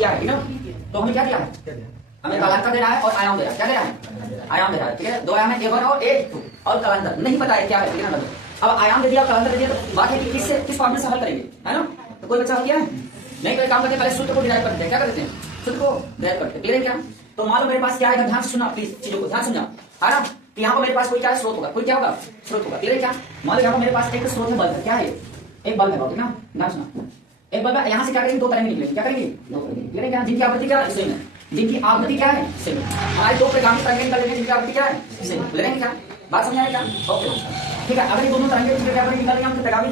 क्या है, तो हमें क्या दिया है, हमें कालांतर दे रहा है और आयाम दे रहा है। क्या दे रहा है, आयाम दे रहा है। ठीक है, दो आयाम है A1 और A2 और कालांतर नहीं पता है क्या है। ठीक है ना, अब आयाम दे दिया, कालांतर दे दिया, तो बात है कि किससे किस फॉर्म में हल करेंगे, है ना। तो कोई बच्चा हल किया है नहीं, कोई काम करते पहले सूत्र को डिराइव करते हैं। क्या करते हैं, सूत्र को डिराइव करते हैं। क्लियर है क्या। तो मान लो मेरे पास क्या है, ध्यान से सुनना प्लीज, चीजों को ध्यान सुनना, है ना। तो यहाँ पर मेरे पास कोई क्या स्रोत होगा, कोई क्या होगा, स्रोत होगा। क्लियर है क्या। मान लो यहाँ पर मेरे पास एक स्रोत है, बल्ब है। क्या है, एक बल्ब है, ठीक ना, ध्यान सुना। एक बल्ब है, यहाँ से क्या करेंगे, दो तरंगे निकलेंगे। क्या करेंगे, दो तरंगे। क्लियर है क्या, जिनकी आवृत्ति क्या है, सेम है। जिनकी आवृत्ति क्या है, सेम है। हमारे दो प्रगामी तरंगे निकलेंगे जिनकी आवृत्ति क्या है, सेम। क्लियर है क्या, बात समझ आएगा। ओके ठीक है, अगर ये दोनों तरंगे क्या करेंगे, निकालेंगे हम, प्रगामी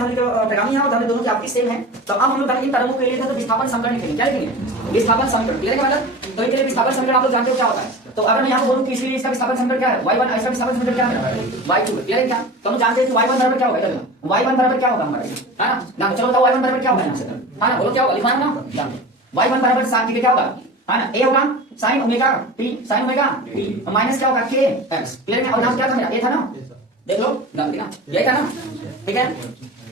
है और धर्मी दोनों की आपकी सेम है। तो अब हम लोग इन तरंगों के लिए तो विस्थापन समीकरण लिखेंगे। क्या लिखेंगे, विस्थापन समीकरण। क्लियर है मतलब, तो इसके लिए विस्थापन समीकरण आप लोग जानते हो क्या होता है। तो अगर मैं यहाँ बोलूं कि इसलिए इसका विस्थापन समीकरण क्या है, y1, इसका विस्थापन समीकरण क्या है, y2। क्लियर है क्या, तो हम जानते हैं कि y1 बराबर क्या होगा, y1 बराबर क्या होगा हमारा, है ना। चलो बताओ y1 बराबर क्या होगा, है ना, बोलो क्या होगा, लिखा है ना। y1 बराबर साइन थीटा क्या होगा, है ना, a होगा sin omega t, sin omega t minus क्या होगा kx। क्लियर है, और नाम क्या था मेरा, a था ना, देख लो ध्यान देना, यही था ना। ठीक है,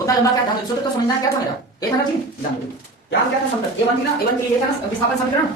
उतना लंबा क्या था, सूत्र तो समझना क्या था मेरा, ए था ना जी, क्या था समीकरण, A1 थी ना, A1 के लिए था ना विस्थापन समीकरण,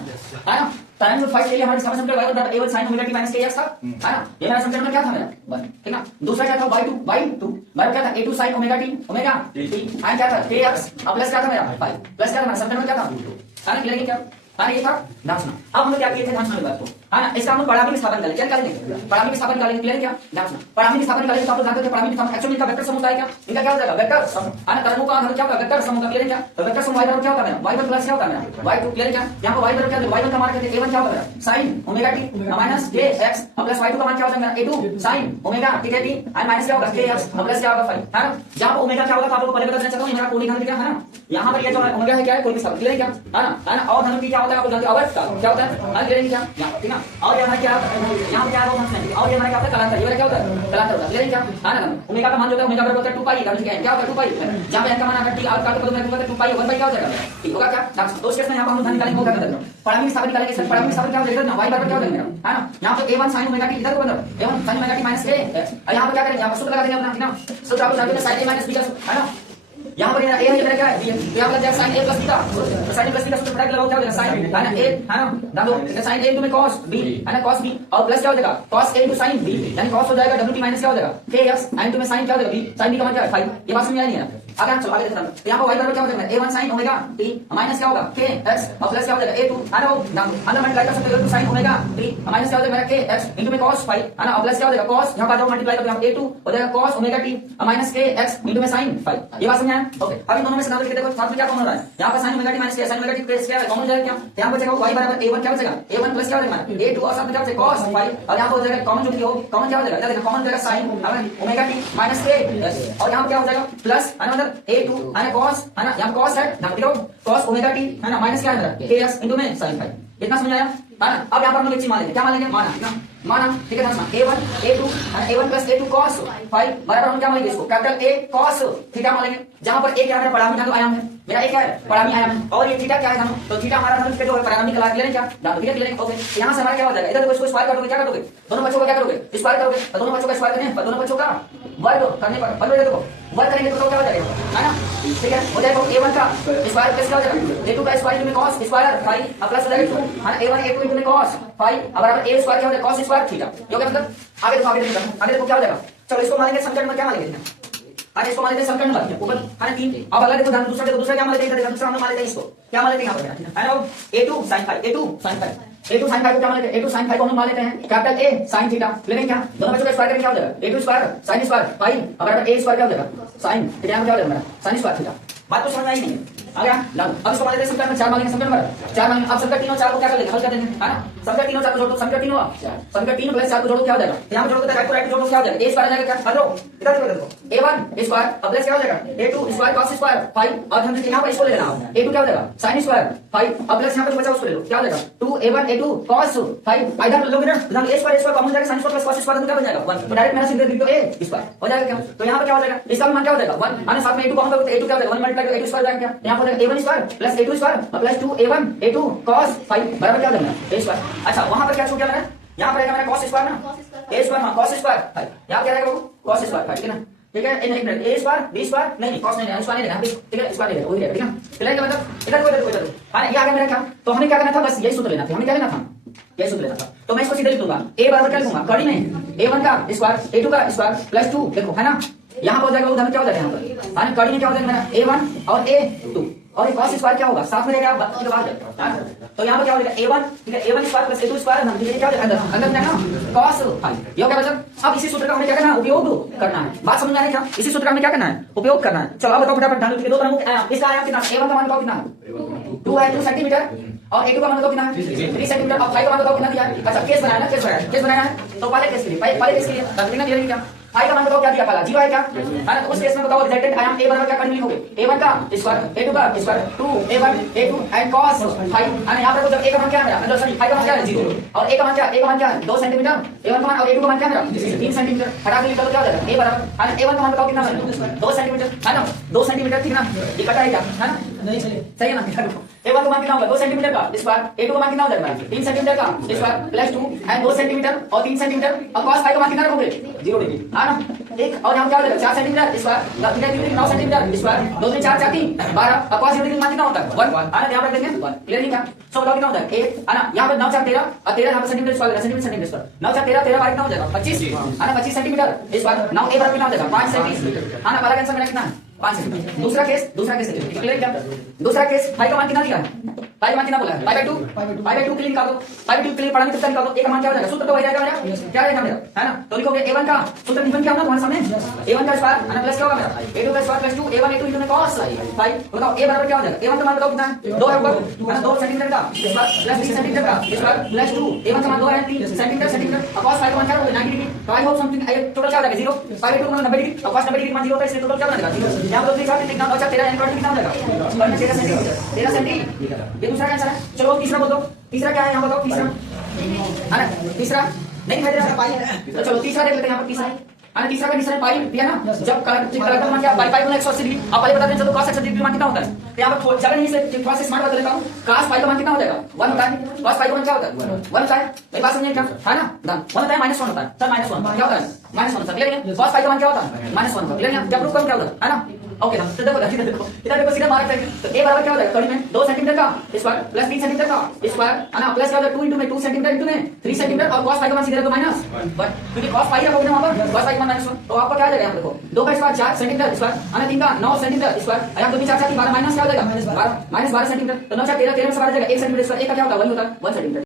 है ना। तरंग फाइव के लिए हमारा विस्थापन समीकरण y1 बराबर A1 sin omega t minus kx था, है ना। ये मेरा समीकरण क्या था मेरा, बस ठीक ना। दूसरा क्या था, y2 बराबर क्या था, A2 sin ओमेगा t और क्या था kx, अब प्लस क्या था मेरा 5, प्लस क्या था मेरा समीकरण क्या था, है ना। क्लियर है क्या, हाँ ये था, ध्यान सुना। अब हम लोग क्या किए थे, ध्यान सुना बात को, है ना। इसका हम परामी विस्थापन करेंगे। क्या करेंगे, परामी विस्थापन करेंगे। क्लियर है क्या, ध्यान सुना। परामी विस्थापन करेंगे तो आप लोग जानते हैं परामी विस्थापन एक्चुअली इनका वेक्टर सम होता है। क्या इनका क्या हो जाएगा, वेक्टर सम, है ना। तरंगों का आधार क्या होगा, वेक्टर सम होगा। क्लियर है क्या, तो वेक्टर सम y बराबर क्या होता है मेरा, y1 प्लस क्या होता है मेरा y2। क्लियर है क्या, यहाँ पर y बराबर क्या है, y1 का मान करके A1 क्या होगा मेरा sin omega t minus kx plus y2 का मान क्या हो जाएगा A2 sin ओमेगा ठीक है t और माइनस क्या होगा kx प्लस क्या होगा 5, है ना। जहां पर ओमेगा क्या होगा तो आप लोगों को पहले बता देना चाहता हूं, यहाँ कोई नहीं है ना। यहाँ पर ये जो ओमेगा है क्या है, कोई भी सब। क्लियर है क्या, है ना। और धन की क्या होता है आप लोग जानते हो, अवर्त का क्या होता है, क्या ठीक ना। और यहाँ क्या, यहाँ क्या है, और ये हमारा क्या होता है, कालांतर। ये क्या होता है, कालांतर होता है। क्लियर है क्या, है ना। ओमेगा का मान जो होता है, ओमेगा बराबर होता है 2 पाई, क्या होता है 2 पाई, जहां पे n का मान आता है t और का पद में होता है 2 पाई 1 बाई क्या हो जाएगा, ठीक होगा क्या। तो इस केस में यहाँ पर हम धन निकालेंगे, क्या करते हैं, परामी विस्थापन निकालेंगे। सर परामी विस्थापन क्या हो जाएगा ना, y बराबर क्या हो जाएगा, है ना। यहाँ पे A1 sin ओमेगा t इधर को मतलब A1 sin omega t minus k, और यहाँ पर क्या करेंगे, यहाँ पर सूत्र लगा देंगे अपना, ठीक ना। सूत्र आप जानते हैं sin a माइनस b का, है ना। यहाँ पर a है, ये क्या है, b है, तो यहाँ पर लग जाएगा sin a प्लस b का, तो sin a प्लस b का सूत्र फटाक लगाओ, क्या हो जाएगा sin, है ना, a, है ना, डालो sin a into में cos b, है ना, cos b और प्लस क्या हो जाएगा cos a into sin b, यानी cos हो जाएगा wt माइनस क्या हो जाएगा kx into में sin क्या हो जाएगा b, sin b का मान क्या है 5। ये बात समझ आई नहीं है, आगे चलो आगे देखते हैं। यहाँ पर y बराबर क्या हो जाएगा A1 sin omega t minus क्या होगा kx और प्लस क्या हो जाएगा A2, है ना, वो अंदर मल्टीप्लाई कर सकते हो, sin ओमेगा t माइनस क्या हो जाएगा मेरा kx into में cos 5, है ना, और प्लस क्या हो जाएगा cos, यहाँ पर जाओ मल्टीप्लाई करो, यहाँ A2 हो जाएगा cos omega t minus kx into में sin 5। ये बात समझ आया, ओके। अब इन दोनों में से नाम लिख देखो, साथ में क्या कॉमन हो रहा है, यहाँ पर sin omega t minus k, sin omega t plus क्या है कॉमन हो जाएगा, क्या यहाँ बचेगा y बराबर A1 क्या बचेगा A1 प्लस क्या हो जाएगा A2 और साथ में क्या बचेगा cos 5, और यहाँ पर हो जाएगा कॉमन जो भी हो, कॉमन क्या हो जाएगा, देखो कॉमन हो जाएगा sin omega t minus k, और यहाँ पर क्या हो जाएगा प्लस, है ना, मतलब A2 है ना cos, है ना, यहाँ cos है ना, देखो cos ओमेगा t, है ना, माइनस क्या है kx into में sin 5। इतना समझ आया, है ना। अब यहाँ पर हम लोग एक चीज मान लेंगे, क्या मान लेंगे, माना, ठीक ना, माना, ठीक है ना। A1 A2 A1 plus A2 cos 5 बराबर हम क्या मानेंगे, इसको कैपिटल A cos थीटा मान लेंगे, जहां पर A क्या है, परामी धन आयाम है मेरा, A क्या है, परामी आयाम है, और ये थीटा क्या है, तो थीटा हमारा धन जो है परामी कला। क्लियर है क्या, दांत क्लियर है, ओके। यहाँ से हमारा क्या हो जाएगा, इधर देखो इसको स्क्वायर करोगे, क्या करोगे, दोनों बच्चों का क्या करोगे, स्क्वायर करोगे, तो दोनों बच्चों का स्क्वायर करें, दोनों बच्चों का वर्ग करने पर बन देखो वर्ग करेंगे तो क्या हो जाएगा, है ना, ठीक है। हो जाएगा A1 का स्क्वायर प्लस क्या हो जाएगा A2 का स्क्वायर में cos स्क्वायर 5 प्लस हो जाएगा 2, है ना, A1 A2 में cos 5 बराबर A स्क्वायर क्या हो जाएगा cos स्क्वायर थीटा। ये क्या मतलब, आगे देखो आगे देखो क्या हो जाएगा, चलो इसको मानेंगे समीकरण में, क्या मानेंगे, अरे इसको मान लेते हैं समीकरण नंबर ऊपर, है ना 3। अब अगला देखो दूसरा देखो, दूसरा क्या मान लेते हैं, दूसरा हम मान लेते हैं इसको क्या मान लेते हैं यहाँ पर, है ना, A2 sin 5 A2 sin 5 A2 sin 5 को क्या मान लेते हैं, A2 sin 5 को हम मान लेते हैं कैपिटल A sin थीटा। लेकिन क्या दोनों बच्चों का स्क्वायर करेंगे, क्या हो जाएगा A2 स्क्वायर sin स्क्वायर 5 बराबर A स्क्वायर क्या हो जाएगा sin थीटा, क्या हो जाएगा मेरा sin स्क्वायर थीटा। बात तो समझ आई नहीं आ गया, अब इसको मान लेते हैं समीकरण में 4 मान लेंगे, समीकरण नंबर 4 मान लेंगे। अब समीकरण 3 और 4 को क्या कर लेंगे, हल कर देंगे, है ना। समीकरण 3 और 4 को जोड़ो, समीकरण 3 प्लस 4 को जोड़ो क्या हो जाएगा, यहाँ पे जोड़ो तो राइट को राइट जोड़ो क्या हो जाएगा A स्क्वायर आ जाएगा, क्या हेलो इधर देखो A1 स्क्वायर अब प्लस क्या हो जाएगा A2 स्क्वायर cos स्क्वायर 5 और हम यहाँ पर इसको ले लेना, A2 क्या हो जाएगा sin स्क्वायर 5 अब प्लस यहाँ पे बचा उसको ले लो, क्या हो जाएगा 2A1 A2 cos 5 इधर लोगे ना, इधर A स्क्वायर कॉमन हो जाएगा, sin square plus cos square क्या बन जाएगा 1, तो डायरेक्ट मेरा सीधे लिख दो A स्क्वायर हो जाएगा क्या, तो यहाँ पे क्या हो जाएगा, इसका मान क्या हो जाएगा 1, माने साथ में A2 कॉमन करोगे A2 क्या हो जाएगा 1 मल्टीप्लाई करो A2 स्क्वायर जाएगा, क्या यहाँ पर A1 square plus A2 square plus 2A1 A2 cos 5 बराबर क्या हो जाएगा A स्क्वायर। अच्छा वहां पर क्या छूट गया मेरा, यहाँ पर आएगा मेरा cos स्क्वायर ना A स्क्वायर, हाँ cos स्क्वायर 5, यहाँ क्या रहेगा cos स्क्वायर 5, ठीक है ना। ठीक है, एक मिनट, ए स्क्वायर बी स्क्वायर नहीं कॉस नहीं स्क्वायर नहीं लेना, ठीक है, स्क्वायर नहीं लेना, वही रहेगा, ठीक है। क्लियर क्या मतलब इधर को हाँ ये आ गया मेरा क्या, तो हमें क्या करना था, बस यही सूत्र लेना था, हमें क्या लेना था, यही सूत्र लेना था। तो मैं इसको सीधे लिख दूंगा, ए बराबर क्या लिखूंगा, कड़ी में a1 का स्क्वायर a2 का स्क्वायर प्लस 2 देखो है ना, यहाँ पर हो जाएगा, उधर क्या हो जाएगा, यहाँ पर कड़ी में क्या हो जाएगा मेरा a1 और a2 और एक cos स्क्वायर क्या होगा, साथ में रहेगा 32 के बाद, तो यहाँ पर क्या हो जाएगा a1, ठीक है, a1 square plus a2 square, हम क्या हो जाएगा अंदर अंदर जाएगा cos फाई, ये क्या मतलब। अब इसी सूत्र का हमें क्या करना है, उपयोग करना है, बात समझ में आ रही है क्या, इसी सूत्र का हमें क्या करना है, उपयोग करना है। चलो अब बताओ फटाफट, ध्यान दो तरह का इसका आयाम कितना, a1 का मान बताओ कितना है 2 है 2 सेंटीमीटर और a2 का मान बताओ कितना है 3 सेंटीमीटर, अब फाई का मान बताओ कितना दिया है। अच्छा केस बनाया ना, केस बनाया है, तो पहले केस के लिए पहले केस के लिए तब लिखना दिया क्या, फाई का मान बताओ क्या दिया, पहला 0 है क्या है ना, तो उस केस में बताओ रिजल्टेंट आयाम a बराबर क्या करनी होगी, a1 का स्क्वायर a2 का square 2 a1 a2 and cos phi है, यहां पर जब a का मान क्या है मेरा, मतलब सॉरी फाई का मान क्या है 0 और a का मान क्या है 2 सेंटीमीटर, a1 का मान और a2 का मान क्या है मेरा 3 सेंटीमीटर, हटा के लिख दो क्या हो जाएगा a बराबर है a1 का मान बताओ कितना है 2 सेंटीमीटर है ना, 2 सेंटीमीटर ठीक ना, ये कटा है क्या है ना, नहीं सही है ना, a1 का मान कितना होगा 2 सेंटीमीटर का स्क्वायर, a2 का मान कितना हो जाएगा 3 सेंटीमीटर का स्क्वायर प्लस 2 एंड 2 सेंटीमीटर और 3 सेंटीमीटर और cos फाई का मान कितना रखोगे 0 डिग्री है ना, ठीक। और यहाँ क्या हो जाएगा 4 सेंटीमीटर स्क्वायर 9 सेंटीमीटर स्क्वायर 2 3 4 4 3 12 और cos 0 डिग्री मान कितना होता है 1 है ना, यहाँ पर देंगे क्लियर नहीं क्या, सो बताओ कितना होता है 1 है ना, यहाँ पर 9 4 13 और 13 यहाँ पर सेंटीमीटर स्क्वायर सेंटीमीटर स्क्वायर 9 4 13 13 कितना हो जाएगा 25 है ना, 25 सेंटीमीटर स्क्वायर, 9 a बराबर कितना हो जाएगा 5 सेंटीमीटर है ना, पहला आंसर मेरा कितना है 5 सेंटीमीटर। दूसरा केस क्लियर क्या, दूसरा केस फाई का मान कितना दिया है, फाई का मान कितना बोला है 5/2 के लिए निकाल दो, 5/2 के लिए पढ़ा नहीं सकता निकाल दो, a का मान क्या हो जाएगा, सूत्र तो वही रहेगा मेरा, क्या रहेगा मेरा है ना, तो लिखोगे a1 का सूत्र निबंध क्या होगा तुम्हारे सामने, a1 का स्क्वायर है ना प्लस क्या होगा मेरा a2 का square plus 2 a1 a2 into cos phi, बताओ a बराबर क्या हो जाएगा, a1 का मान बताओ कितना है 2 है ऊपर है ना, 2 सेंटीमीटर का स्क्वायर प्लस 3 सेंटीमीटर का स्क्वायर प्लस 2 a1 का मान 2 है 3 सेंटीमीटर और cos फाई का मान क्या होगा 90 डिग्री, तो आई होप समथिंग टोटल क्या हो जाएगा 0 5/2 मतलब 90 डिग्री और cos 90 डिग्री मान 0 होता है, इसलिए टोटल क्या बनेगा 0, यहां पर देखा कितना बचा 13 एंड कितना हो जाएगा 13 सेंटीमीटर, ये दूसरा आंसर है। चलो तीसरा बोल दो, तीसरा क्या है यहाँ बताओ, तीसरा है ना, तीसरा नहीं दिखाई दे रहा पाई है, तो चलो तीसरा देख लेते हैं यहाँ पर, तीसरा है ना, तीसरा का निशान पाई दिया ना, जब कलर का मान क्या पाई पाई 180 डिग्री, आप पहले बता दें चलो cos 180 डिग्री मान कितना होता है, तो यहाँ पर जगह नहीं इसलिए थोड़ा सा स्मार्ट बता देता हूँ, cos पाई का मान कितना हो जाएगा 1 होता है, cos पाई का मान क्या होता है 1 होता है, मेरी बात समझिए क्या है ना, 1 होता है -1 होता है, सर -1 क्या होता है -1 होता है, क्लियर है, cos पाई का मान क्या होता है -1 होता है, क्लियर है, जब प्रूफ करूं क्या होता है ना, ओके ना, तो देखो इधर देखो सीधा मार्क करेंगे, तो a बराबर क्या हो जाएगा कड़ी में 2 सेंटीमीटर का स्क्वायर प्लस 3 सेंटीमीटर का स्क्वायर है ना, प्लस क्या होगा 2 into में 2 सेंटीमीटर into में 3 सेंटीमीटर और cos फाई का मान सीधे रखो -1, क्योंकि cos फाई रखोगे ना वहां पर cos फाई का मान -1, तो आपका क्या आ जाएगा यहाँ देखो 2 का स्क्वायर 4 सेंटीमीटर स्क्वायर है ना, 3 का 9 सेंटीमीटर स्क्वायर, यहाँ 2 4 4 12 माइनस क्या हो जाएगा -12 सेंटीमीटर, तो 9 4 13 13 में से 12 जाएगा 1 सेंटीमीटर स्क्वायर, एक का क्या होता है 1 होता है 1 सेंटीमीटर।